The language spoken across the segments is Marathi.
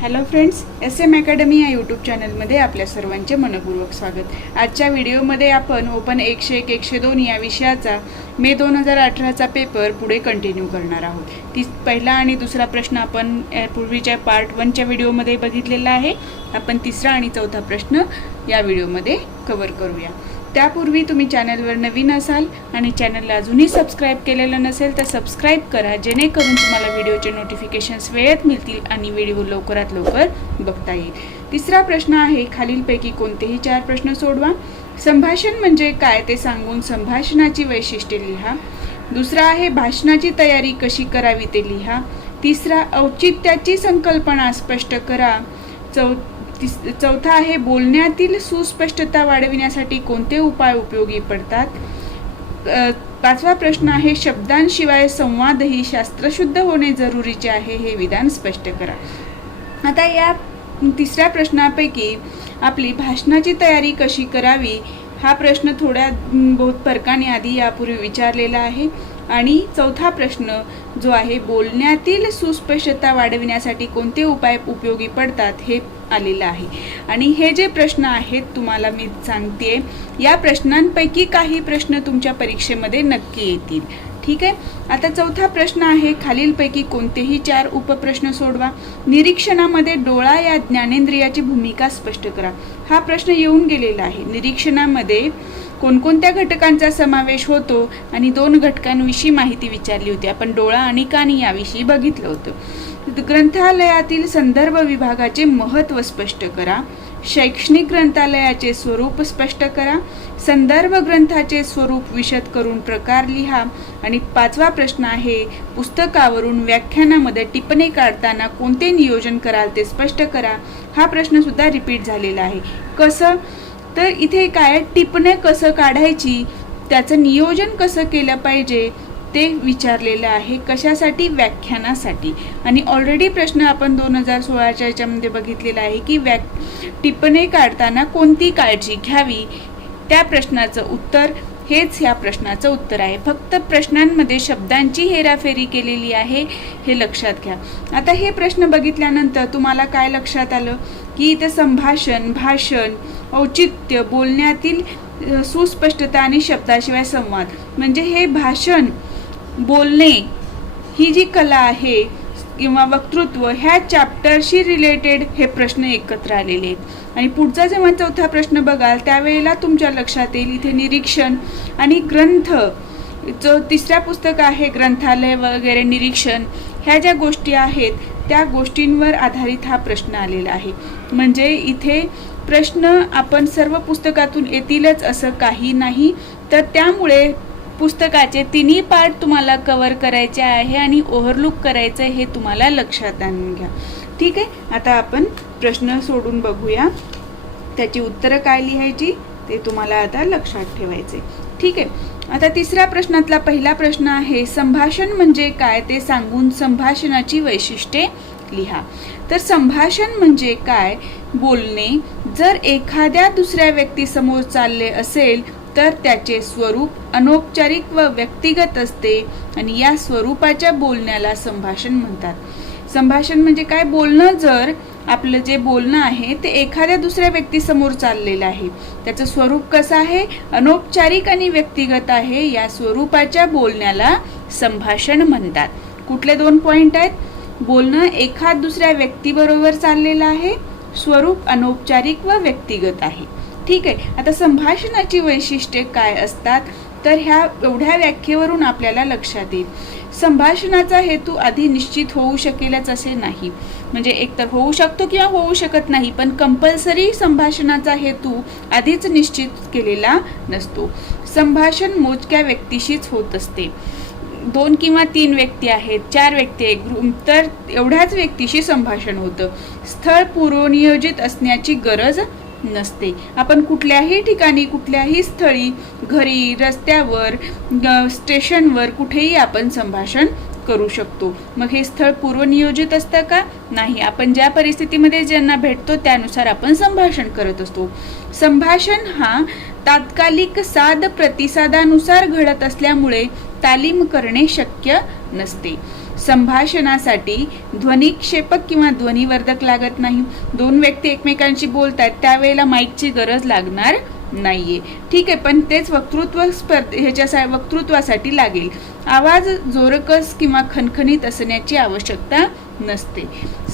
हॅलो फ्रेंड्स, SM अकॅडमी या यूट्यूब चॅनलमध्ये आपल्या सर्वांचे मनपूर्वक स्वागत। आजच्या व्हिडिओमध्ये आपण ओपन 101 102 या विषयाचा मे 2018चा पेपर पुढे कंटिन्यू करणार आहोत। पहिला आणि दुसरा प्रश्न आपण पूर्वीच्या पार्ट 1च्या व्हिडिओमध्ये बघितलेला आहे। आपण तिसरा आणि चौथा प्रश्न या व्हिडिओमध्ये कव्हर करूया। त्यापूर्वी तुम्ही चॅनलवर नवीन असाल आणि चॅनलला अजूनही सबस्क्राइब केलेलं नसेल तर सबस्क्राइब करा, जेणेकरून तुम्हाला व्हिडिओचे नोटिफिकेशन्स वेळेत मिळतील आणि व्हिडिओ लवकरात लवकर बघता येईल। तिसरा प्रश्न आहे, खालीलपैकी कोणतेही 4 प्रश्न सोडवा। संभाषण म्हणजे काय ते सांगून संभाषणाची वैशिष्ट्ये लिहा। दुसरा आहे, भाषणाची तयारी कशी करावी ते लिहा। तिसरा, औचित्याची संकल्पना स्पष्ट करा। चौथा आहे, बोलण्यातील सुस्पष्टता वाढविण्यासाठी कोणते उपाय उपयोगी पडतात। पाचवा प्रश्न आहे, शब्दांशिवाय संवादही शास्त्रशुद्ध होणे जरुरीचे आहे, हे विधान स्पष्ट करा। आता या तिसऱ्या प्रश्नापैकी आपली भाषणाची तयारी कशी करावी हा प्रश्न थोड्या बहुत फरकाने आधी यापूर्वी विचारलेला आहे आणि चौथा प्रश्न जो आहे, बोलण्यातील सुस्पष्टता वाढविण्यासाठी कोणते उपाय उपयोगी पडतात हे आलेलं आहे। आणि हे जे प्रश्न आहेत तुम्हाला मी सांगते, या प्रश्नांपैकी काही प्रश्न तुमच्या परीक्षेमध्ये नक्की येतील। ठीक आहे। आता चौथा प्रश्न आहे, खालीलपैकी कोणतेही 4 उपप्रश्न सोडवा। निरीक्षणामध्ये डोळा या ज्ञानेंद्रियाची भूमिका स्पष्ट करा। हा प्रश्न येऊन गेलेला आहे। निरीक्षणामध्ये कोणकोणत्या घटकांचा समावेश होतो आणि 2 घटकांविषयी माहिती विचारली होती। आपण डोळा आणि कान याविषयी बघितलं होतं। ग्रंथालयातील संदर्भ विभागाचे महत्त्व स्पष्ट करा। शैक्षणिक ग्रंथालयाचे स्वरूप स्पष्ट करा। संदर्भ ग्रंथाचे स्वरूप विशद करून प्रकार लिहा। आणि 5वा प्रश्न आहे, पुस्तकावरून व्याख्यानामध्ये टिप्पणी काढताना कोणते नियोजन कराल ते स्पष्ट करा। हा प्रश्न सुद्धा रिपीट झालेला आहे। कसं तर इथे काय, टिप्पणी कसं काढायची, त्याचं नियोजन कसं केलं पाहिजे ते विचारलेलं आहे। कशासाठी? व्याख्यानासाठी। आणि ऑलरेडी प्रश्न आपण 2016च्या याच्यामध्ये बघितलेला आहे की टिप्पणी काढताना कोणती काळजी घ्यावी, त्या प्रश्नाचं उत्तर हेच ह्या प्रश्नाचं उत्तर आहे। फक्त प्रश्नांमध्ये शब्दांची हेराफेरी केलेली आहे, हे लक्षात घ्या। आता हे प्रश्न बघितल्यानंतर तुम्हाला काय लक्षात आलं की इथे संभाषण, भाषण, औचित्य, बोलण्यातील सुस्पष्टता आणि शब्दाशिवाय संवाद म्हणजे हे भाषण, बोलणे ही जी कला आहे किंवा वक्तृत्व, ह्या चॅप्टरशी रिलेटेड हे प्रश्न एकत्र आलेले आहेत। आणि पुढचा जेव्हा चौथा प्रश्न बघाल त्यावेळेला तुमच्या लक्षात येईल इथे निरीक्षण आणि ग्रंथ, जो तिसऱ्या पुस्तक आहे ग्रंथालय वगैरे निरीक्षण, ह्या ज्या गोष्टी आहेत त्या गोष्टींवर आधारित हा प्रश्न आलेला आहे। म्हणजे इथे प्रश्न आपण सर्व पुस्तकातून येतीलच असं काही नाही, तर त्यामुळे पुस्तकाचे 3ही पार्ट तुम्हाला कव्हर करायचे आहे आणि ओव्हरलुक करायचं हे तुम्हाला लक्षात आणून घ्या। ठीक आहे। आता आपण प्रश्न सोडून बघूया, त्याची उत्तरं काय लिहायची ते तुम्हाला आता लक्षात ठेवायचे। ठीक आहे। आता तिसऱ्या प्रश्नातला पहिला प्रश्न आहे, संभाषण म्हणजे काय ते सांगून संभाषणाची वैशिष्ट्ये लिहा। तर संभाषण म्हणजे काय, बोलणे जर एखाद्या दुसऱ्या व्यक्तीसमोर चालले असेल तर त्याचे स्वरूप अनौपचारिक व व्यक्तिगत असते आणि या स्वरूपाच्या बोलण्याला संभाषण म्हणतात। संभाषण म्हणजे काय, बोलणं जर आपलं जे बोलणं आहे ते एखाद्या दुसऱ्या व्यक्तीसमोर चाललेलं आहे, त्याचं स्वरूप कसं आहे, अनौपचारिक आणि व्यक्तिगत आहे, या स्वरूपाच्या बोलण्याला संभाषण म्हणतात। कुठले 2 पॉइंट आहेत, बोलणं एखाद दुसऱ्या व्यक्तीबरोबर चाललेलं आहे, स्वरूप अनौपचारिक व व्यक्तिगत आहे। ठीक आहे। आता संभाषणाची वैशिष्ट्ये काय असतात तर ह्या एवढ्या व्याख्येवरून आपल्याला लक्षात येईल, संभाषणाचा हेतू आधी निश्चित होऊ शकेलच असे नाही, म्हणजे एकतर होऊ शकतो किंवा होऊ शकत नाही, पण कंपल्सरी संभाषणाचा हेतू आधीच निश्चित केलेला नसतो। संभाषण मोजक्या व्यक्तीशीच होत असते। 2 किंवा 3 व्यक्ती आहेत, 4 व्यक्ती आहेत ग्रुप, तर एवढ्याच व्यक्तीशी संभाषण होतं। स्थळ पूर्वनियोजित असण्याची गरज नसते। आपण कुठल्याही ठिकाणी, कुठल्याही स्थळी, घरी, रस्त्यावर, स्टेशनवर कुठेही आपण संभाषण करू शकतो। मग हे स्थळ पूर्वनियोजित असतं का? नाही, आपण ज्या परिस्थितीमध्ये ज्यांना भेटतो त्यानुसार आपण संभाषण करत असतो। संभाषण हा तात्कालिक साध प्रतिसादानुसार घडत असल्यामुळे तालीम करणे शक्य नसते। संभाषणासाठी ध्वनिक्षेपक किंवा ध्वनिवर्धक लागत नाही. दोन व्यक्ती एकमेकांशी बोलतात त्यावेळेला माईकची गरज लागणार नाहीये. ठीक आहे, पण तेच वक्तृत्वासाठी लागेल. आवाज जोरकस किंवा खणखणीत असण्याची आवश्यकता नसते.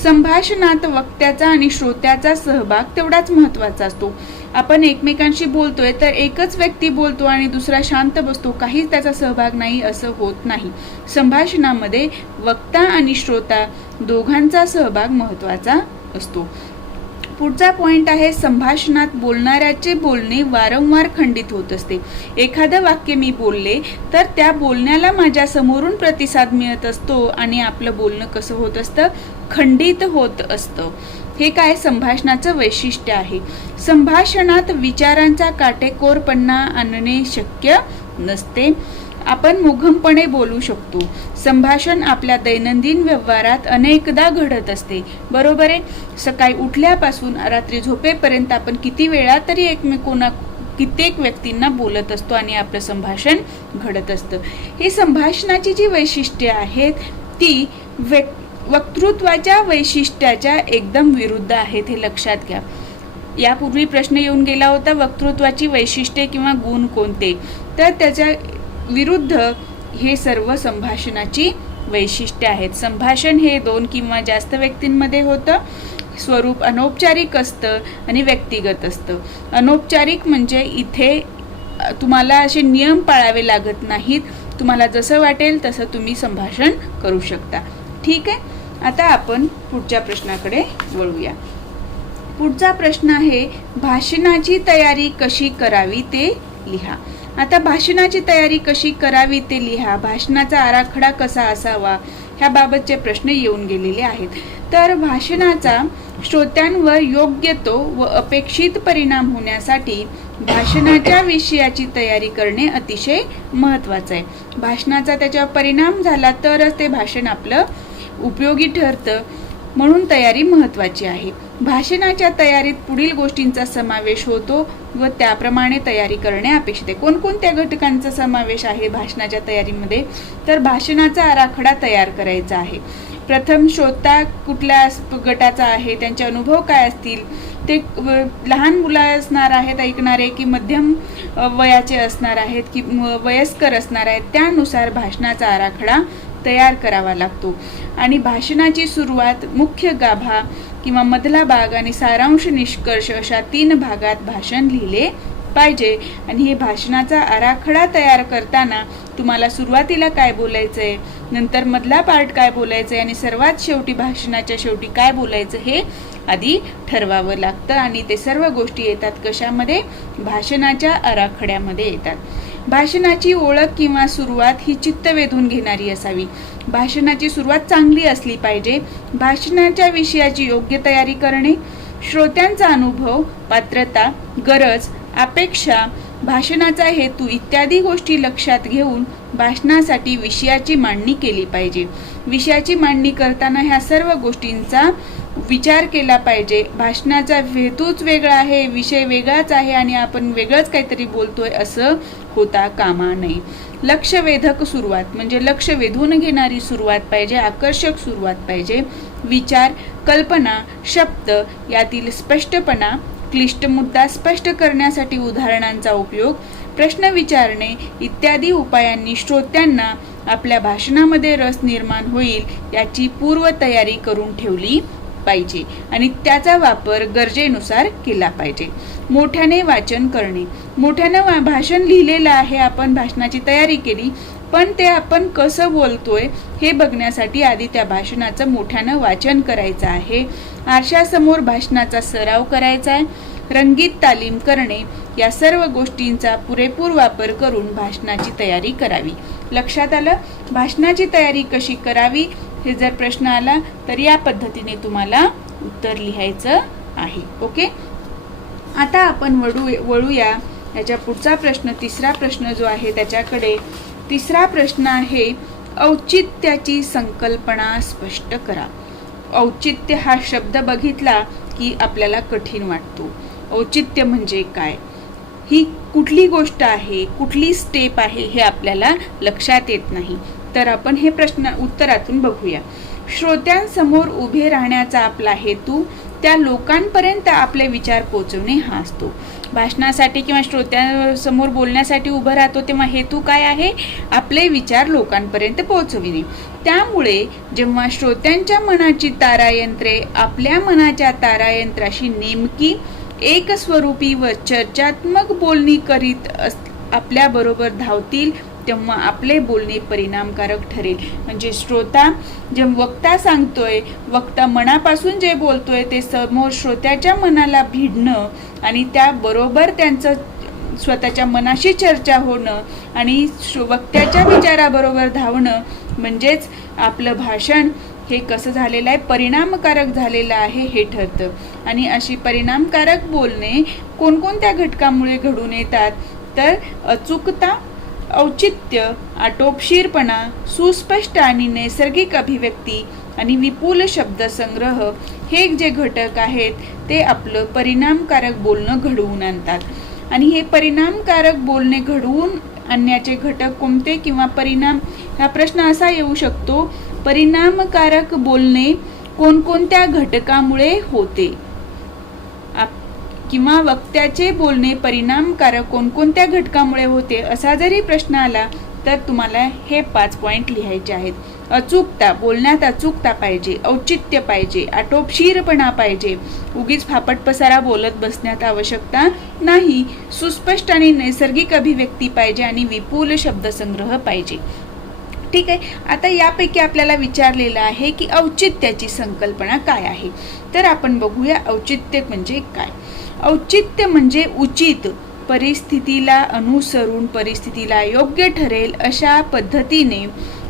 संभाषणात वक्त्याचा आणि श्रोत्याचा सहभाग तेवढाच महत्वाचा असतो. आपण एकमेकांशी बोलतोय तर एकच व्यक्ती बोलतो आणि दुसरा शांत बसतो, काहीच त्याचा सहभाग नाही असं होत नाही. संभाषणामध्ये वक्ता आणि श्रोता दोघांचा सहभाग महत्वाचा असतो. पुढचा पॉइंट आहे, संभाषणात बोलणाऱ्याचे बोलणे वारंवार खंडित होत असते. एखादं वाक्य मी बोलले तर त्या बोलण्याला माझ्या समोरून प्रतिसाद मिळत असतो आणि आपलं बोलणं कसं होत असतं, खंडित होत असतं. हे काय संभाषणाचं वैशिष्ट्य आहे. संभाषणात विचारांचा काटेकोरपणा आणणे शक्य नसते. आपण मुघमपणे बोलू शकतो. संभाषण आपल्या दैनंदिन व्यवहारात अनेकदा घडत असते, बरोबर आहे. सकाळी उठल्यापासून रात्री झोपेपर्यंत आपण किती वेळा तरी कित्येक व्यक्तींना बोलत असतो आणि आपलं संभाषण घडत असतं. ही संभाषणाची जी वैशिष्ट्ये आहेत ती वक्तृत्वाच्या वैशिष्ट्याच्या एकदम विरुद्ध आहेत, हे लक्षात घ्या. यापूर्वी प्रश्न येऊन गेला होता, वक्तृत्वाची वैशिष्ट्ये किंवा गुण कोणते, तर त्याच्या विरुद्ध हे सर्व संभाषणाची वैशिष्ट्ये आहेत. संभाषण हे दोन किंवा जास्त व्यक्तींमध्ये होतं. स्वरूप अनौपचारिक असतं आणि व्यक्तिगत असतं. अनौपचारिक म्हणजे इथे तुम्हाला असे नियम पाळावे लागत नाहीत. तुम्हाला जसं वाटेल तसं तुम्ही संभाषण करू शकता. ठीक आहे, आता आपण पुढच्या प्रश्नाकडे वळूया. पुढचा प्रश्न आहे, भाषणाची तयारी कशी करावी ते लिहा. आता भाषणाची तयारी कशी करावी ते लिहा, भाषणाचा आराखडा कसा असावा, ह्या बाबतचे प्रश्न येऊन गेलेले आहेत. तर भाषणाचा श्रोत्यांवर योग्य तो व अपेक्षित परिणाम होण्यासाठी भाषणाच्या विषयाची तयारी करणे अतिशय महत्त्वाचं आहे. भाषणाचा त्याच्यावर परिणाम झाला तरच ते भाषण आपलं उपयोगी ठरतं, म्हणून तयारी महत्त्वाची आहे. भाषणाच्या तयारीत पुढील गोष्टींचा समावेश होतो व त्याप्रमाणे तयारी करणे अपेक्षित आहे. कोणकोणत्या घटकांचा समावेश आहे भाषणाच्या तयारीमध्ये, तर भाषणाचा आराखडा तयार करायचा आहे. प्रथम श्रोता कुठल्या गटाचा आहे, त्यांचे अनुभव काय असतील, ते लहान मुलं असणार आहेत ऐकणारे की मध्यम वयाचे असणार आहेत की वयस्कर असणार आहेत, त्यानुसार भाषणाचा आराखडा तयार करावा लागतो. आणि भाषणाची सुरुवात, मुख्य गाभा किंवा मधला भाग आणि सारांश निष्कर्ष अशा 3 भागात भाषण लिहिले पाहिजे. आणि हे भाषणाचा आराखडा तयार करताना तुम्हाला सुरुवातीला काय बोलायचंय, नंतर मधला पार्ट काय बोलायचंय आणि सर्वात शेवटी भाषणाच्या शेवटी काय बोलायचं हे आधी ठरवावं लागतं. आणि ते सर्व गोष्टी येतात कशामध्ये, भाषणाच्या आराखड्यामध्ये येतात. भाषणाची ओळख किंवा सुरुवात ही चित्त वेधून घेणारी असावी. भाषणाची सुरुवात चांगली असली पाहिजे. भाषणाच्या विषयाची योग्य तयारी करणे, श्रोत्यांचा अनुभव, पात्रता, गरज, अपेक्षा, भाषणाचा हेतू इत्यादी गोष्टी लक्षात घेऊन भाषणासाठी विषयाची मांडणी केली पाहिजे. विषयाची मांडणी करताना ह्या सर्व गोष्टींचा विचार केला पाहिजे. भाषणाचा हेतूच वेगळा आहे, विषय वेगळाच आहे आणि आपण वेगळंच काहीतरी बोलतोय असं होता कामा नये. लक्षवेधक सुरुवात म्हणजे लक्ष वेधून घेणारी सुरुवात पाहिजे, आकर्षक सुरुवात पाहिजे. विचार, कल्पना, शब्द यातील स्पष्टपणा, क्लिष्ट मुद्दा स्पष्ट करण्यासाठी उदाहरणांचा उपयोग, प्रश्न विचारणे इत्यादी उपायांनी श्रोत्यांना आपल्या भाषणामध्ये रस निर्माण होईल याची पूर्वतयारी करून ठेवली पाहिजे आणि त्याचा वापर गरजेनुसार केला पाहिजे. मोठ्याने वाचन करणे, मोठ्याने भाषण लिहिलेलं आहे, आपण भाषणाची तयारी केली, पण ते आपण कसं बोलतोय हे बघण्यासाठी आधी त्या भाषणाचं मोठ्यानं वाचन करायचं आहे. आरशासमोर भाषणाचा सराव करायचा आहे. रंगीत तालीम करणे, या सर्व गोष्टींचा पुरेपूर वापर करून भाषणाची तयारी करावी. लक्षात आलं? भाषणाची तयारी कशी करावी हे जर प्रश्न आला तर या पद्धतीने तुम्हाला उत्तर लिहायचं आहे. ओके, आता आपण वळूया याच्या पुढचा प्रश्न, तिसरा प्रश्न जो आहे त्याच्याकडे. तिसरा प्रश्न आहे, औचित्याची संकल्पना स्पष्ट करा. औचित्य हा शब्द बघितला की आपल्याला कठीण वाटतो. औचित्य म्हणजे काय, ही कुठली गोष्ट आहे, कुठली स्टेप आहे हे आपल्याला लक्षात येत नाही. तर आपण हे प्रश्न उत्तरातून बघूया. श्रोत्यांसमोर उभे राहण्याचा आपला हेतू त्या लोकांपर्यंत आपले विचार पोहोचवणे हा असतो. भाषणासाठी किंवा श्रोत्यांसमोर बोलण्यासाठी उभं राहतो तेव्हा हेतू काय आहे? आपले विचार लोकांपर्यंत पोहोचविणे. त्यामुळे जेव्हा श्रोत्यांच्या मनाची तारायंत्रे आपल्या मनाच्या तारायंत्राशी नेमकी एकस्वरूपी व चर्चात्मक बोलणी करीत आपल्याबरोबर धावतील तेव्हा आपले बोलणे परिणामकारक ठरेल. म्हणजे श्रोता जे वक्ता सांगतोय, वक्ता मनापासून जे बोलतोय ते समोर श्रोत्याच्या मनाला भिडणं आणि त्याबरोबर त्यांचं स्वतःच्या मनाशी चर्चा होणं आणि वक्त्याच्या विचाराबरोबर धावणं म्हणजेच आपलं भाषण हे कसं झालेलं आहे? परिणामकारक झालेलं आहे हे ठरतं. आणि अशी परिणामकारक बोलणे कोणकोणत्या घटकामुळे घडून येतात? तर अचूकता, औचित्य, आटोपशीरपणा, सुस्पष्ट आणि नैसर्गिक अभिव्यक्ती आणि विपुल शब्दसंग्रह हे जे घटक आहेत ते आपलं परिणामकारक बोलणं घडवून आणतात. आणि हे परिणामकारक बोलणे घडवून आणण्याचे घटक कोणते किंवा परिणाम हा प्रश्न असा येऊ शकतो, परिणामकारक बोलणे कोणकोणत्या घटकामुळे होते किंवा वक्त्याचे बोलणे परिणामकारक कोणकोणत्या घटकामुळे होते असा जरी प्रश्न आला तर तुम्हाला हे 5 पॉइंट लिहायचे आहेत. अचूकता, बोलण्यात अचूकता पाहिजे, औचित्य पाहिजे, आटोपशीरपणा पाहिजे, उगीच फापट पसारा बोलत बसण्यात आवश्यकता नाही, सुस्पष्ट आणि नैसर्गिक अभिव्यक्ती पाहिजे आणि विपुल शब्दसंग्रह पाहिजे. ठीक आहे. आता यापैकी आपल्याला विचारलेलं आहे की औचित्याची संकल्पना काय आहे. तर आपण बघूया औचित्य म्हणजे काय. औचित्य म्हणजे उचित, परिस्थितीला अनुसरून परिस्थितीला योग्य ठरेल अशा पद्धतीने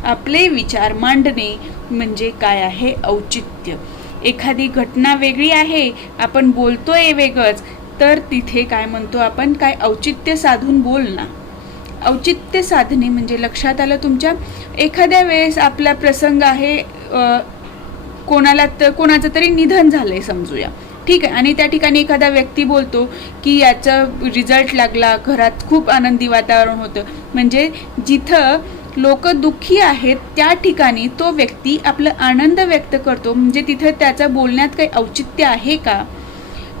आपले विचार मांडणे म्हणजे काय आहे औचित्य. एखादी घटना वेगळी आहे, आपण बोलतोय वेगळंच, तर तिथे काय म्हणतो आपण? काय औचित्य साधून बोलणं. औचित्य साधणे म्हणजे लक्षात आलं तुमच्या? एखाद्या वेळेस आपला प्रसंग आहे, कोणाचं तरी निधन झालंय समजूया, ठीक आहे, आणि त्या ठिकाणी एखादा व्यक्ती बोलतो की याचा रिझल्ट लागला, घरात खूप आनंदी वातावरण होतं. म्हणजे जिथं लोक दुःखी आहेत त्या ठिकाणी तो व्यक्ती आपला आनंद व्यक्त करतो. म्हणजे तिथं त्याचं बोलण्यात काही औचित्य आहे का?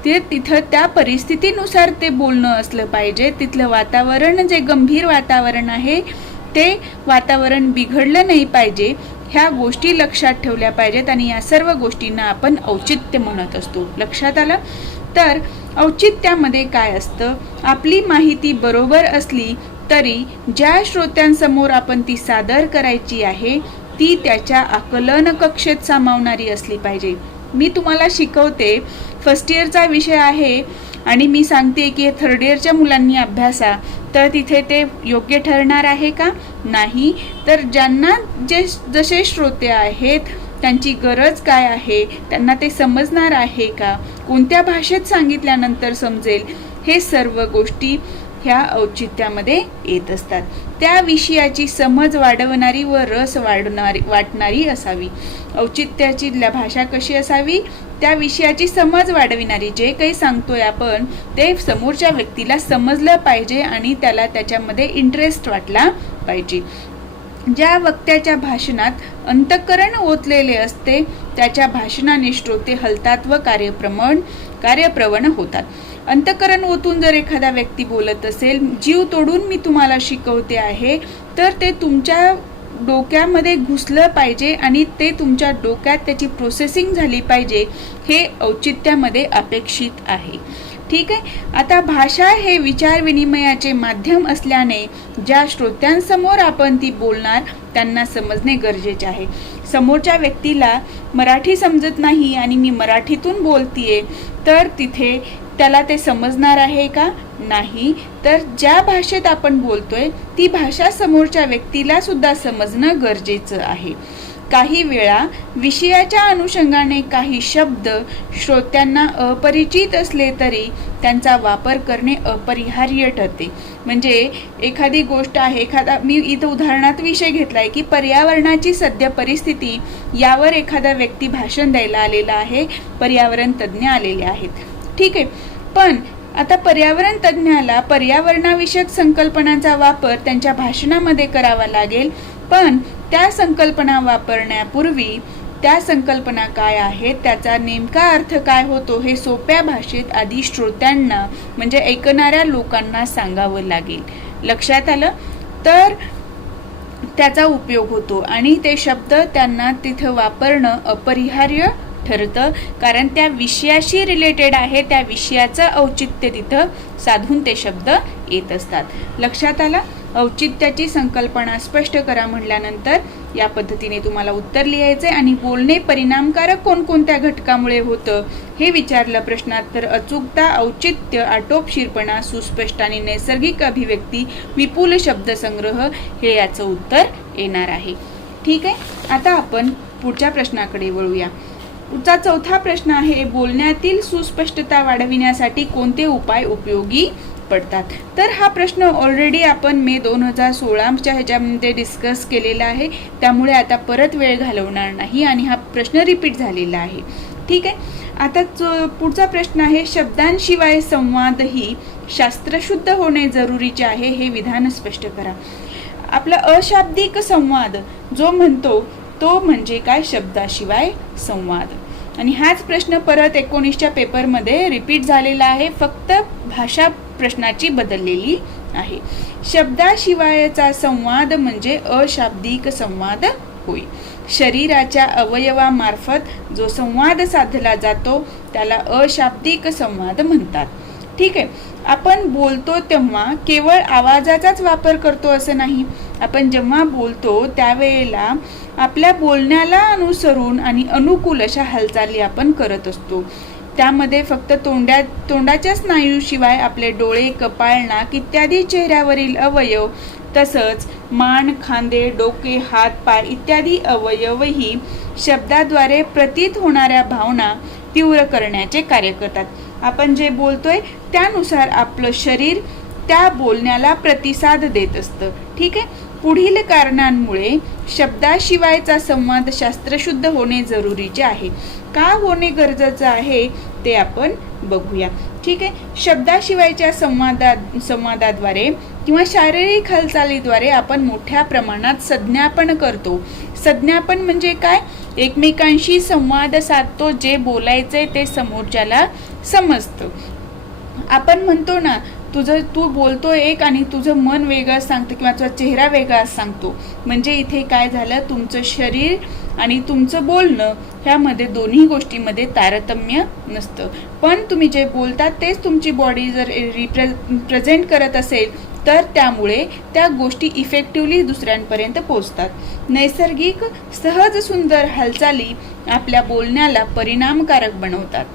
ते तिथं त्या परिस्थितीनुसार ते बोलणं असलं पाहिजे. तिथलं वातावरण जे गंभीर वातावरण आहे ते वातावरण बिघडलं नाही पाहिजे. ह्या गोष्टी लक्षात ठेवल्या पाहिजेत आणि या सर्व गोष्टींना आपण औचित्य म्हणत असतो. लक्षात आलं? तर औचित्यामध्ये काय असतं? आपली माहिती बरोबर असली तरी ज्या श्रोत्यांसमोर आपण ती सादर करायची आहे ती त्याच्या आकलन कक्षेत सामावणारी असली पाहिजे. मी तुम्हाला शिकवते, फर्स्ट इयरचा विषय आहे आणि मी सांगते की थर्ड इयरच्या मुलांनी अभ्यासा, तर तिथे ते योग्य ठरणार आहे का? नाही. तर ज्यांना जसे श्रोते आहेत त्यांची गरज काय आहे, त्यांना ते समजणार आहे का, कोणत्या भाषेत सांगितल्यानंतर समजेल, हे सर्व गोष्टी ह्या औचित्यामध्ये येत असतात. त्या विषयाची समज वाढवणारी व रस वाटणारी असावी. औचित्याची भाषा कशी असावी? त्या विषयाची समज वाढविणारी. जे काही सांगतोय आपण ते समोरच्या व्यक्तीला समजलं पाहिजे आणि त्याला त्याच्यामध्ये इंटरेस्ट वाटला पाहिजे. ज्या वक्त्याच्या भाषणात अंतःकरण ओतलेले असते त्याच्या भाषणाने श्रोते हलतात व कार्यप्रवण होतात. अंतःकरण ओतून जर एखादा व्यक्ती बोलत असेल, जीव तोडून मी तुम्हाला शिकवते आहे, तर ते तुमच्या डोक्यामध्ये घुसलं पाहिजे आणि ते तुमच्या डोक्यात त्याची प्रोसेसिंग झाली पाहिजे. हे औचित्यामध्ये अपेक्षित आहे. ठीक आहे. आता भाषा हे विचार विनिमयाचे माध्यम असल्याने ज्या श्रोत्यांसमोर आपण ती बोलणार त्यांना समजणे गरजेचे आहे. समोरच्या व्यक्तीला मराठी समजत नाही आणि मी मराठीतून बोलतीये, तर तिथे त्याला ते समजणार आहे का? नाही. तर ज्या भाषेत आपण बोलतोय ती भाषा समोरच्या व्यक्तीला सुद्धा समजणं गरजेचं आहे. काही वेळा विषयाच्या अनुषंगाने काही शब्द श्रोत्यांना अपरिचित असले तरी त्यांचा वापर करणे अपरिहार्य ठरते. म्हणजे एखादी गोष्ट आहे, मी इथं उदाहरणात विषय घेतलाय की पर्यावरणाची सध्या परिस्थिती यावर एखादा व्यक्ती भाषण द्यायला आलेला आहे, पर्यावरण तज्ज्ञ आलेले आहेत. ठीक आहे. पण आता पर्यावरण तज्ज्ञाला पर्यावरणाविषयक संकल्पनांचा वापर त्यांच्या भाषणामध्ये करावा लागेल, पण त्या संकल्पना वापरण्यापूर्वी त्या संकल्पना काय आहेत, त्याचा नेमका अर्थ काय होतो हे सोप्या भाषेत आधी श्रोत्यांना म्हणजे ऐकणाऱ्या लोकांना सांगावं लागेल. लक्षात आलं? तर त्याचा उपयोग होतो आणि ते शब्द त्यांना तिथं वापरणं अपरिहार्य ठरतं, कारण त्या विषयाशी रिलेटेड आहे, त्या विषयाचं औचित्य तिथं साधून ते शब्द येत असतात. लक्षात आलं? औचित्याची संकल्पना स्पष्ट करा म्हटल्यानंतर या पद्धतीने तुम्हाला उत्तर लिहायचे आणि बोलणे परिणामकारक कोणकोणत्या घटकामुळे होतं हे विचारलं प्रश्नात तर अचूकता, औचित्य, आटोपशीरपणा, सुस्पष्ट आणि नैसर्गिक अभिव्यक्ती, विपुल शब्दसंग्रह हे याचं उत्तर येणार आहे. ठीक आहे, आता आपण पुढच्या प्रश्नाकडे वळूया. पुढचा चौथा प्रश्न आहे, बोलण्यातील सुस्पष्टता वाढविण्यासाठी कोणते उपाय उपयोगी पडतात. तर हा प्रश्न ऑलरेडी आपण मे 2016च्या ह्याच्यामध्ये डिस्कस केलेला आहे, त्यामुळे आता परत वेळ घालवणार नाही आणि हा प्रश्न रिपीट झालेला आहे. ठीक आहे, आता पुढचा प्रश्न आहे, शब्दांशिवाय संवादही शास्त्रशुद्ध होणे जरुरीचे आहे हे विधान स्पष्ट करा. आपला अशाब्दिक संवाद जो म्हणतो तो म्हणजे काय? शब्दाशिवाय संवाद. आणि हाच प्रश्न परत 19च्या पेपरमध्ये रिपीट झालेला आहे, फक्त भाषा प्रश्नाची बदललेली आहे. शब्दाशिवायचा संवाद म्हणजे अशाब्दिक संवाद होय. शरीराच्या अवयवामार्फत जो संवाद साधला जातो त्याला अशाब्दिक संवाद म्हणतात. ठीक आहे, आपण बोलतो तेव्हा केवळ आवाजाचाच वापर करतो असं नाही. आपण जेव्हा बोलतो त्यावेळेला आपल्या बोलण्याला अनुसरून आणि अनुकूल अशा हालचाली आपण करत असतो. त्यामध्ये फक्त तोंडाच्या स्नायूशिवाय आपले डोळे, कपाळ, नाक इत्यादी चेहऱ्यावरील अवयव तसंच मान, खांदे, डोके, हात, पाय इत्यादी अवयवही शब्दाद्वारे प्रतीत होणाऱ्या भावना तीव्र करण्याचे कार्य करतात. आपण जे बोलतोय त्यानुसार आपलं शरीर त्या बोलण्याला प्रतिसाद देत असतं. ठीक आहे, पुढील कारणांमुळे शब्दाशिवायचा संवाद शास्त्रशुद्ध होणे जरुरीचे आहे. का होणे गरजेचं आहे ते आपण बघूया. ठीक आहे, शब्दाशिवायच्या संवादाद्वारे किंवा शारीरिक हालचालीद्वारे आपण मोठ्या प्रमाणात संज्ञापन करतो. संज्ञापन म्हणजे काय? एकमेकांशी संवाद साधतो, जे बोलायचे ते समोरच्याला समजतं. आपण म्हणतो ना, तू बोलतो एक आणि तुझं मन वेगळं सांगतं किंवा तुझा चेहरा वेगळा सांगतो. म्हणजे इथे काय झालं, तुमचं शरीर आणि तुमचं बोलणं ह्यामध्ये दोन्ही गोष्टीमध्ये तारतम्य नसतं. पण तुम्ही जे बोलता तेच तुमची बॉडी जर प्रेझेंट करत असेल तर त्यामुळे त्या गोष्टी इफेक्टिव्हली दुसऱ्यांपर्यंत पोहोचतात. नैसर्गिक सहज सुंदर हालचाली आपल्या बोलण्याला परिणामकारक बनवतात.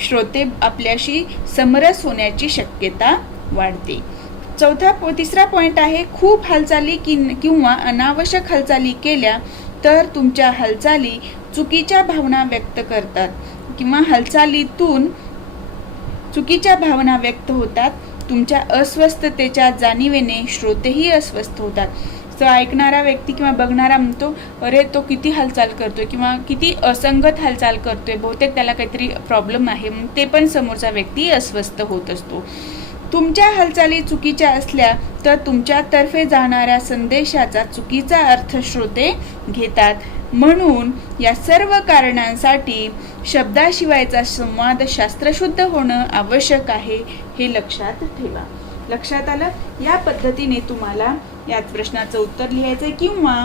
श्रोते आपल्याशी समरस होण्याची शक्यता वाढते. तिसरा पॉइंट आहे, खूप हालचाली किंवा अनावश्यक हालचाली केल्या तर तुमच्या हालचाली चुकीच्या भावना व्यक्त करतात किंवा हालचालीतून चुकीच्या भावना व्यक्त होतात. तुमच्या अस्वस्थतेच्या जाणीवेने श्रोतेही अस्वस्थ होतात. तर ऐकणारा व्यक्ती किंवा बघणारा म्हणतो, अरे तो किती हालचाल करतोय किंवा किती असंगत हालचाल करतोय, बहुतेक त्याला काहीतरी प्रॉब्लेम आहे, ते पण समोरचा व्यक्ती अस्वस्थ होत असतो. तुमच्या हालचाली चुकीच्या असल्या तर तुमच्यातर्फे जाणाऱ्या संदेशाचा चुकीचा अर्थ श्रोते घेतात. म्हणून या सर्व कारणांसाठी शब्दाशिवायचा संवाद शास्त्रशुद्ध होणं आवश्यक आहे हे लक्षात ठेवा. लक्षात आलं? या पद्धतीने तुम्हाला या प्रश्नाचं उत्तर लिहायचं. किंवा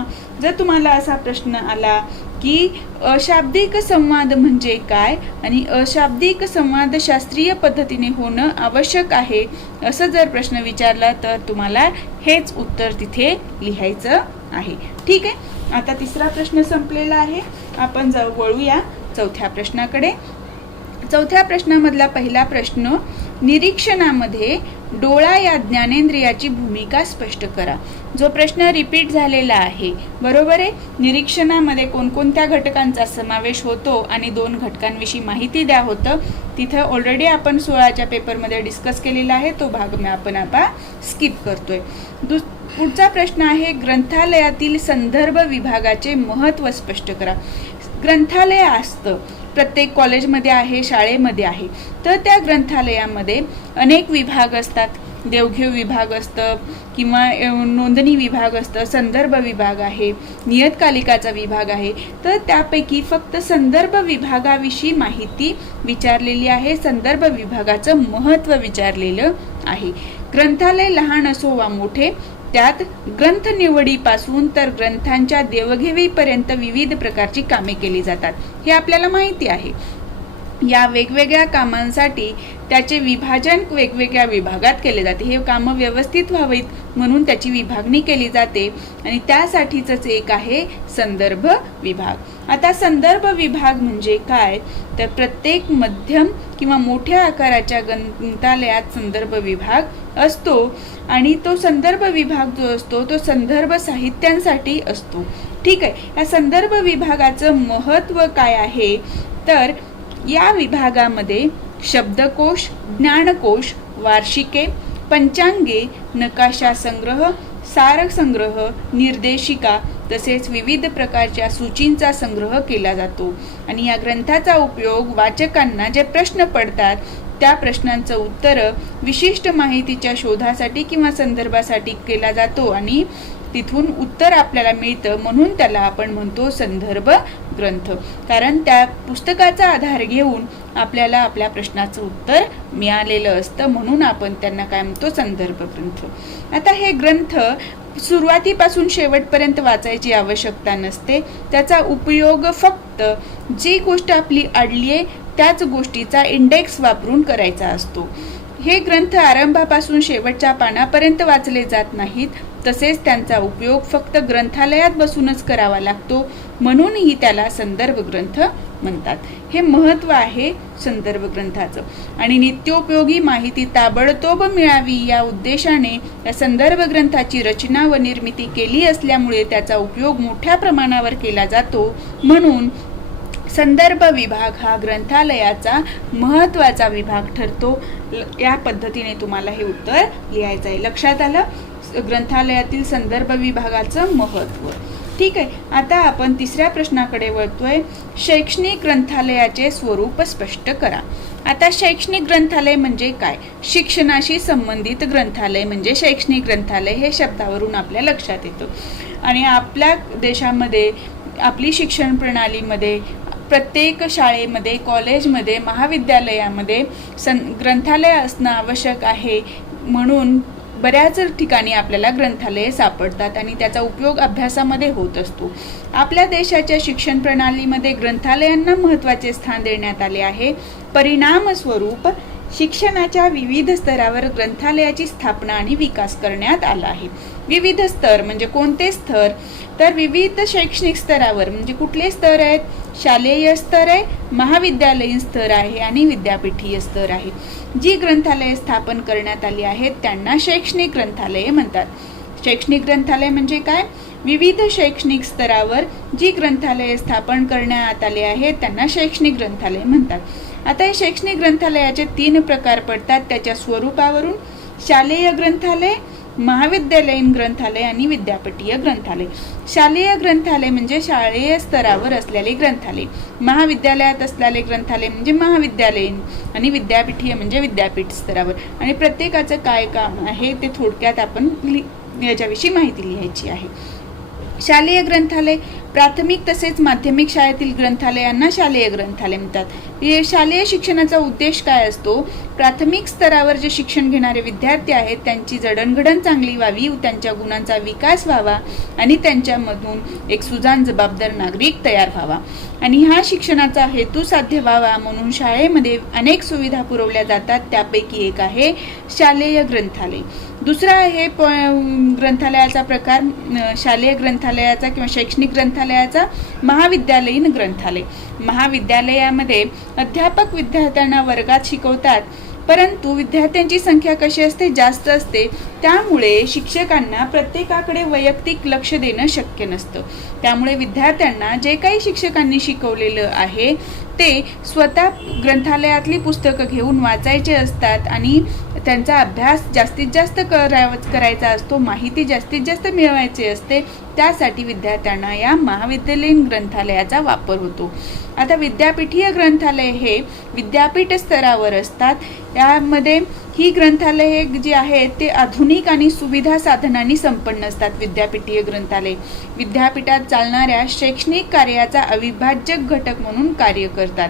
जर तुम्हाला असा प्रश्न आला की अशाब्दिक संवाद म्हणजे काय आणि अशाब्दिक संवाद शास्त्रीय पद्धतीने होणं आवश्यक आहे असं जर प्रश्न विचारला तर तुम्हाला हेच उत्तर तिथे लिहायचं आहे. ठीक आहे, आता तिसरा प्रश्न संपलेला आहे. आपण वळूया चौथ्या प्रश्नाकडे. चौथ्या प्रश्नामधला पहिला प्रश्न, निरीक्षणामध्ये डोळा या ज्ञानेंद्रियाची भूमिका स्पष्ट करा. जो प्रश्न रिपीट झालेला आहे, बरोबर आहे. निरीक्षणामध्ये कोणकोणत्या घटकांचा समावेश होतो आणि 2 घटकांविषयी माहिती द्या होतं. तिथं ऑलरेडी आपण 16च्या पेपरमध्ये डिस्कस केलेला आहे, तो भाग आपण आता स्किप करतोय. पुढचा प्रश्न आहे, ग्रंथालयातील संदर्भ विभागाचे महत्त्व स्पष्ट करा. ग्रंथालय असतं, प्रत्येक कॉलेजमध्ये आहे, शाळेमध्ये आहे, तर त्या ग्रंथालयामध्ये अनेक विभाग असतात. देवघेव विभाग असतं किंवा नोंदणी विभाग असतं, संदर्भ विभाग आहे, नियतकालिकाचा विभाग आहे. तर त्यापैकी फक्त संदर्भ विभागाविषयी माहिती विचारलेली आहे, संदर्भ विभागाचं महत्त्व विचारलेलं आहे. ग्रंथालय लहान असो वा मोठे, त्यात ग्रंथ निवडीपासून तर ग्रंथांच्या देवघेवीपर्यंत विविध प्रकारची कामे केली जातात, हे आपल्याला माहिती आहे. या वेगवेगळ्या कामांसाठी त्याचे विभाजन वेगवेगळ्या विभागात केले जाते. हे कामं व्यवस्थित व्हावीत म्हणून त्याची विभागणी केली जाते आणि त्यासाठीच एक आहे संदर्भ विभाग. आता संदर्भ विभाग म्हणजे काय, तर प्रत्येक मध्यम किंवा मोठ्या आकाराच्या ग्रंथालयात संदर्भ विभाग असतो आणि तो संदर्भ विभाग जो असतो तो संदर्भ साहित्यांसाठी असतो. ठीक आहे. या संदर्भ विभागाचं महत्त्व काय आहे, तर या विभागामध्ये शब्दकोश, ज्ञानकोश, वार्षिके, पंचांगे, नकाशा संग्रह, सार संग्रह, निर्देशिका तसेच विविध प्रकारच्या सूचींचा संग्रह केला जातो. आणि या ग्रंथाचा उपयोग वाचकांना जे प्रश्न पडतात त्या प्रश्नांचं उत्तर विशिष्ट माहितीच्या शोधासाठी किंवा संदर्भासाठी केला जातो आणि तिथून उत्तर आपल्याला मिळतं, म्हणून त्याला आपण म्हणतो संदर्भ ग्रंथ. कारण त्या पुस्तकाचा आधार घेऊन आपल्याला आपल्या प्रश्नाचं उत्तर मिळालेलं असतं, म्हणून आपण त्यांना काय म्हणतो, संदर्भ ग्रंथ. आता हे ग्रंथ सुरुवातीपासून शेवटपर्यंत वाचायची आवश्यकता नसते. त्याचा उपयोग फक्त जी गोष्ट आपली अडली आहे त्याच गोष्टीचा इंडेक्स वापरून करायचा असतो. हे ग्रंथ आरंभापासून शेवटच्या पानापर्यंत वाचले जात नाहीत, तसेच त्यांचा उपयोग फक्त ग्रंथालयात बसूनच करावा लागतो, म्हणूनही त्याला संदर्भ ग्रंथ म्हणतात. हे महत्त्व आहे संदर्भ ग्रंथाचं. आणि नित्योपयोगी माहिती ताबडतोब मिळावी या उद्देशाने या संदर्भ ग्रंथाची रचना व निर्मिती केली असल्यामुळे त्याचा उपयोग मोठ्या प्रमाणावर केला जातो. म्हणून संदर्भ विभाग हा ग्रंथालयाचा महत्त्वाचा विभाग ठरतो. या पद्धतीने तुम्हाला हे उत्तर लिहायचं आहे. लक्षात आलं ग्रंथालयातील संदर्भ विभागाचं महत्त्व. ठीक आहे. आता आपण तिसऱ्या प्रश्नाकडे वळतोय. शैक्षणिक ग्रंथालयाचे स्वरूप स्पष्ट करा. आता शैक्षणिक ग्रंथालय म्हणजे काय, शिक्षणाशी संबंधित ग्रंथालय म्हणजे शैक्षणिक ग्रंथालय हे शब्दावरून आपल्या लक्षात येतं. आणि आपल्या देशामध्ये आपली शिक्षण प्रणालीमध्ये प्रत्येक शाळेमध्ये, कॉलेजमध्ये, महाविद्यालयामध्ये ग्रंथालय असणं आवश्यक आहे. म्हणून बऱ्याच ठिकाणी आपल्याला ग्रंथालये सापडतात आणि त्याचा उपयोग अभ्यासामध्ये होत असतो. आपल्या देशाच्या शिक्षण प्रणालीमध्ये ग्रंथालयांना महत्त्वाचे स्थान देण्यात आले आहे. परिणाम स्वरूप शिक्षणाच्या विविध स्तरावर ग्रंथालयाची स्थापना आणि विकास करण्यात आला आहे. विविध स्तर म्हणजे कोणते स्तर, तर विविध शैक्षणिक स्तरावर म्हणजे कुठले स्तर आहेत, शालेय स्तर आहे, महाविद्यालयीन स्तर आहे आणि विद्यापीठीय स्तर आहे. जी ग्रंथालये स्थापन करण्यात आली आहेत त्यांना शैक्षणिक ग्रंथालये म्हणतात. शैक्षणिक ग्रंथालय म्हणजे काय, विविध शैक्षणिक स्तरावर जी ग्रंथालये स्थापन करण्यात आली आहेत त्यांना शैक्षणिक ग्रंथालय म्हणतात. आता हे शैक्षणिक ग्रंथालयाचे 3 प्रकार पडतात त्याच्या स्वरूपावरून. शालेय ग्रंथालय, महाविद्यालयीन ग्रंथालय आणि विद्यापीठीय ग्रंथालय. शालेय ग्रंथालय म्हणजे शालेय स्तरावर असलेले ग्रंथालय, महाविद्यालयात असलेले ग्रंथालय म्हणजे महाविद्यालयीन आणि विद्यापीठीय म्हणजे विद्यापीठ स्तरावर. आणि प्रत्येकाचं काय काम आहे ते थोडक्यात आपण याच्याविषयी माहिती लिहायची आहे. शालेय ग्रंथालय प्राथमिक तसेच माध्यमिक शाळेतील ग्रंथालयांना शालेय ग्रंथालय म्हणतात. शालेय शिक्षणाचा उद्देश काय असतो, प्राथमिक स्तरावर जे शिक्षण घेणारे विद्यार्थी आहेत त्यांची जडणघडण चांगली व्हावी, त्यांच्या गुणांचा विकास व्हावा आणि त्यांच्यामधून एक सुजाण जबाबदार नागरिक तयार व्हावा. आणि हा शिक्षणाचा हेतू साध्य व्हावा म्हणून शाळेमध्ये अनेक सुविधा पुरवल्या जातात. त्यापैकी एक आहे शालेय ग्रंथालय. दुसरा आहे ग्रंथालयाचा प्रकार, शालेय ग्रंथालयाचा किंवा शैक्षणिक ग्रंथालयाचा महाविद्यालयीन ग्रंथालय. महाविद्यालयामध्ये अध्यापक विद्यार्थ्यांना वर्गात शिकवतात, परंतु विद्यार्थ्यांची संख्या कशी असते, जास्त असते. त्यामुळे शिक्षकांना प्रत्येकाकडे वैयक्तिक लक्ष देणं शक्य नसतं. त्यामुळे विद्यार्थ्यांना जे काही शिक्षकांनी शिकवलेलं आहे ते स्वतः ग्रंथालयातली पुस्तकं घेऊन वाचायचे असतात आणि त्यांचा अभ्यास जास्तीत जास्त करायचा असतो, माहिती जास्तीत जास्त मिळवायची असते. त्यासाठी विद्यार्थ्यांना या महाविद्यालयीन ग्रंथालयाचा वापर होतो. आता विद्यापीठीय ग्रंथालय हे विद्यापीठ स्तरावर असतात. यामध्ये ही ग्रंथालये जी आहेत ते आधुनिक आणि सुविधा साधनांनी संपन्न असतात. विद्यापीठीय ग्रंथालय विद्यापीठात चालणाऱ्या शैक्षणिक कार्याचा अविभाज्य घटक म्हणून कार्य करतात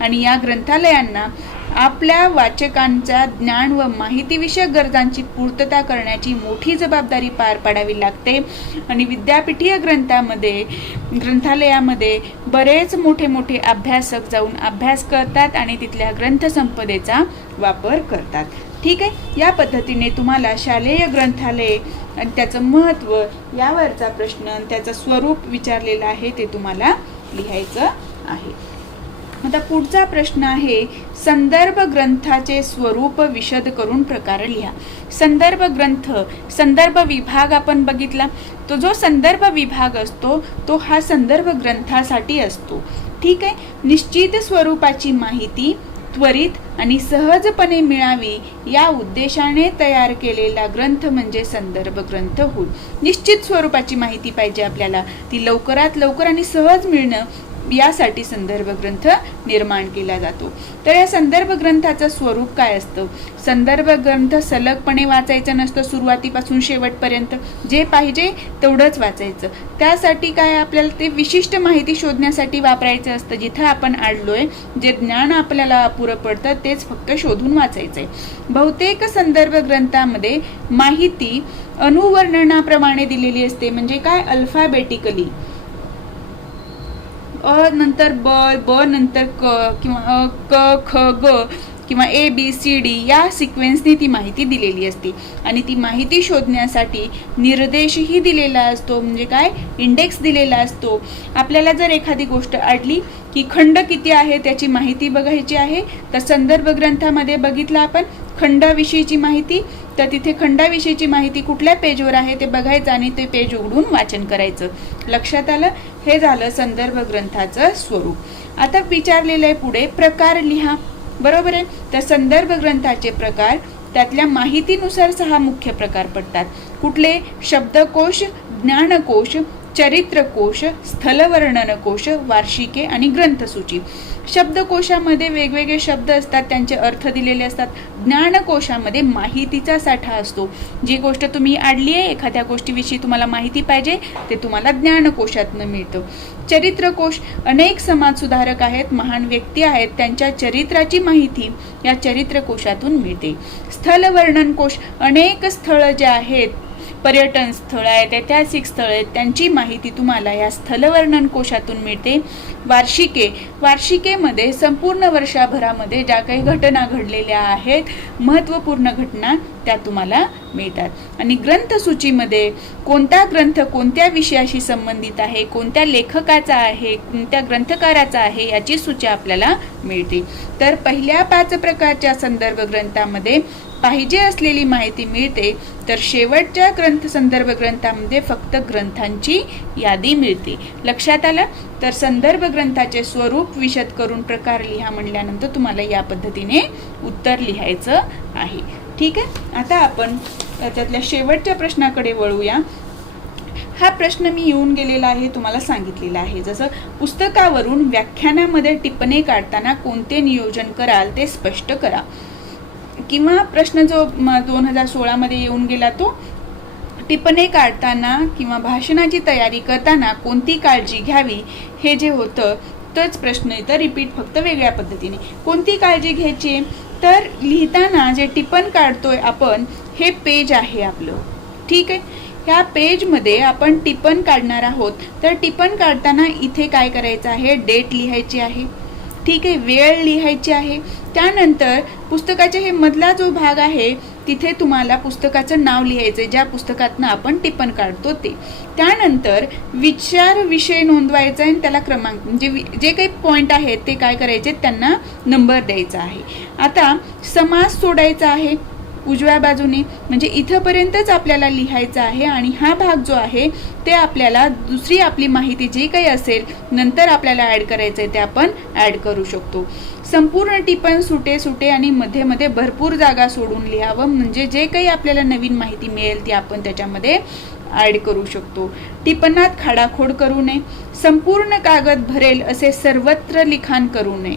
आणि या ग्रंथालयांना आपल्या वाचकांच्या ज्ञान व माहितीविषयक गरजांची पूर्तता करण्याची मोठी जबाबदारी पार पाडावी लागते. आणि विद्यापीठीय ग्रंथालयामध्ये बरेच मोठे मोठे अभ्यासक जाऊन अभ्यास करतात आणि तिथल्या ग्रंथसंपदेचा वापर करतात. ठीक आहे, या पद्धतीने तुम्हाला शालेय ग्रंथालय आणि त्याचं महत्त्व यावरचा प्रश्न त्याचं स्वरूप विचारलेलं आहे ते तुम्हाला लिहायचं आहे. आता पुढचा प्रश्न आहे, संदर्भ ग्रंथाचे स्वरूप विशद करून प्रकार लिहा. संदर्भ ग्रंथ संदर्भ विभाग आपण बघितला. तो जो संदर्भ विभाग असतो तो हा संदर्भ ग्रंथासाठी असतो. ठीक आहे, निश्चित स्वरूपाची माहिती त्वरित आणि सहजपणे मिळावी या उद्देशाने तयार केलेला ग्रंथ म्हणजे संदर्भ ग्रंथ होय. निश्चित स्वरूपाची माहिती पाहिजे आपल्याला, ती लवकरात लवकर आणि सहज मिळणं यासाठी संदर्भ ग्रंथ निर्माण केला जातो. तर या संदर्भ ग्रंथाचं स्वरूप काय असतं? संदर्भ ग्रंथ सलगपणे वाचायचं नसतं, सुरुवातीपासून शेवटपर्यंत जे पाहिजे तेवढंच वाचायचं. त्यासाठी काय आपल्याला ते विशिष्ट माहिती शोधण्यासाठी वापरायचं असतं. जिथं आपण अडलोय, जे ज्ञान आपल्याला अपुरं पडतं तेच फक्त शोधून वाचायचंय. बहुतेक संदर्भ ग्रंथामध्ये माहिती अनुवर्णनाप्रमाणे दिलेली असते. म्हणजे काय? अल्फाबेटिकली, अ नंतर ब, ब नंतर क किंवा अ, क, ख, ग किंवा ए बी सी डी या सिक्वेन्सनी ती माहिती दिलेली असते. आणि ती माहिती शोधण्यासाठी निर्देशही दिलेला असतो. म्हणजे काय? इंडेक्स दिलेला असतो. आपल्याला जर एखादी गोष्ट अडली की खंड किती आहे त्याची माहिती बघायची आहे, तर संदर्भ ग्रंथामध्ये बघितलं आपण खंडाविषयीची माहिती, तर तिथे खंडाविषयीची माहिती कुठल्या पेजवर आहे ते बघायचं आणि ते पेज उघडून वाचन करायचं. लक्षात आलं? हे झालं संदर्भ ग्रंथाचं स्वरूप. आता विचारलेलं आहे पुढे प्रकार लिहा. बरोबर आहे. तर संदर्भ ग्रंथाचे प्रकार त्यातल्या माहितीनुसार 6 मुख्य प्रकार पडतात. कुठले? शब्दकोश, ज्ञानकोश, चरित्रकोश, स्थलवर्णनकोश, वार्षिके आणि ग्रंथसूची. शब्दकोशामध्ये वेगवेगळे शब्द असतात, त्यांचे अर्थ दिलेले असतात. ज्ञानकोशामध्ये माहितीचा साठा असतो. जी गोष्ट तुम्ही अडली आहे, एखाद्या गोष्टीविषयी तुम्हाला माहिती पाहिजे, ते तुम्हाला ज्ञानकोशातनं मिळतं. चरित्रकोश, अनेक समाजसुधारक आहेत, महान व्यक्ती आहेत, त्यांच्या चरित्राची माहिती या चरित्रकोशातून मिळते. स्थलवर्णनकोश, अनेक स्थळं जे आहेत, पर्यटन स्थळ आहेत, ऐतिहासिक स्थळ आहेत, त्यांची माहिती तुम्हाला या स्थलवर्णन कोशातून मिळते. वार्षिकेमध्ये संपूर्ण वर्षभरामध्ये ज्या काही घटना घडलेल्या आहेत, महत्त्वपूर्ण घटना, त्या तुम्हाला मिळतात. आणि ग्रंथसूचीमध्ये कोणता ग्रंथ कोणत्या विषयाशी संबंधित आहे, कोणत्या लेखकाचा आहे, कोणत्या ग्रंथकाराचा आहे याची सूची आपल्याला मिळते. तर पहिल्या 5 प्रकारच्या संदर्भ ग्रंथामध्ये पाहिजे असलेली माहिती मिळते, तर शेवटच्या संदर्भ ग्रंथामध्ये फक्त ग्रंथांची यादी मिळते. लक्षात आलं? तर संदर्भ ग्रंथाचे स्वरूप विशद करून प्रकार लिहा म्हणल्यानंतर तुम्हाला या पद्धतीने उत्तर लिहायचं आहे. ठीक आहे, आता आपण त्यातल्या शेवटच्या प्रश्नाकडे वळूया. हा प्रश्न मी येऊन गेलेला आहे, तुम्हाला सांगितलेला आहे. जसं पुस्तकावरून व्याख्यानामध्ये टिप्पणी काढताना कोणते नियोजन कराल ते स्पष्ट करा. किंवा प्रश्न जो 2016 मध्ये येऊन गेला तो, टिप्पणी काढताना किंवा भाषणाची तयारी करताना कोणती काळजी घ्यावी, हे जे होतं तोच प्रश्न इथं रिपीट, फक्त वेगळ्या पद्धतीने. कोणती काळजी घ्यायची? तर लिहिताना जे टिप्पण काढतोय आपण, हे पेज आहे आपलं. ठीक आहे, ह्या पेजमध्ये आपण टिप्पण काढणार आहोत. तर टिप्पण काढताना इथे काय करायचं आहे? डेट लिहायची आहे. ठीक आहे, वेळ लिहायची आहे. त्यानंतर पुस्तकाचे हे मधला जो भाग आहे तिथे तुम्हाला पुस्तकाचं नाव लिहायचं आहे, ज्या पुस्तकातनं आपण टिप्पण काढतो ते. त्यानंतर विषय नोंदवायचा आहे आणि त्याला क्रमांक, म्हणजे जे काही पॉईंट आहेत ते काय करायचे, त्यांना नंबर द्यायचा आहे. आता समास सोडायचा आहे उजव्या बाजूने, म्हणजे इथंपर्यंतच आपल्याला लिहायचं आहे. आणि हा भाग जो आहे ते आपल्याला दुसरी आपली माहिती जी काही असेल नंतर आपल्याला ॲड करायचं आहे ते आपण ॲड करू शकतो. संपूर्ण टिप्पण सुटे आणि मध्ये मध्ये भरपूर जागा सोडून लिहावं, म्हणजे जे काही आपल्याला नवीन माहिती मिळेल ती आपण त्याच्यामध्ये ॲड करू शकतो. टिप्पणात खाडाखोड करू नये. संपूर्ण कागद भरेल असे सर्वत्र लिखाण करू नये.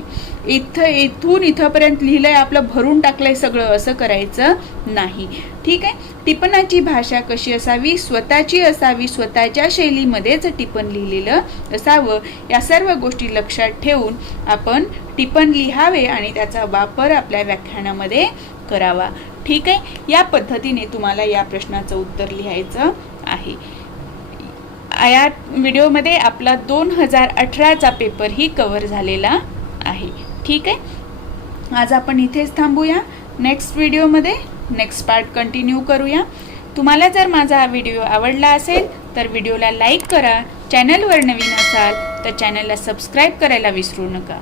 इथून इथपर्यंत लिहिलंय, आपलं भरून टाकलंय सगळं, असं करायचं नाही. ठीक आहे. टिपणाची भाषा कशी असावी? स्वतःची असावी. स्वतःच्या शैलीमध्येच टिपण लिहिलेलं असावं. या सर्व गोष्टी लक्षात ठेवून आपण टिपण लिहावे आणि त्याचा वापर आपल्या व्याख्यानामध्ये करावा. ठीक आहे. या पद्धतीने तुम्हाला या प्रश्नाचं उत्तर लिहायचं आहे. या व्हिडिओमध्ये आपला 2018चा पेपरही कव्हर झालेला आहे. ठीक आहे. आज आपण इथेच थांबूया. नेक्स्ट व्हिडिओमध्ये नेक्स्ट पार्ट कंटिन्यू करूया. तुम्हाला जर माझा हा व्हिडिओ आवडला असेल तर व्हिडिओला लाईक करा. चॅनलवर नवीन असाल तर चॅनलला सबस्क्राईब करायला विसरू नका.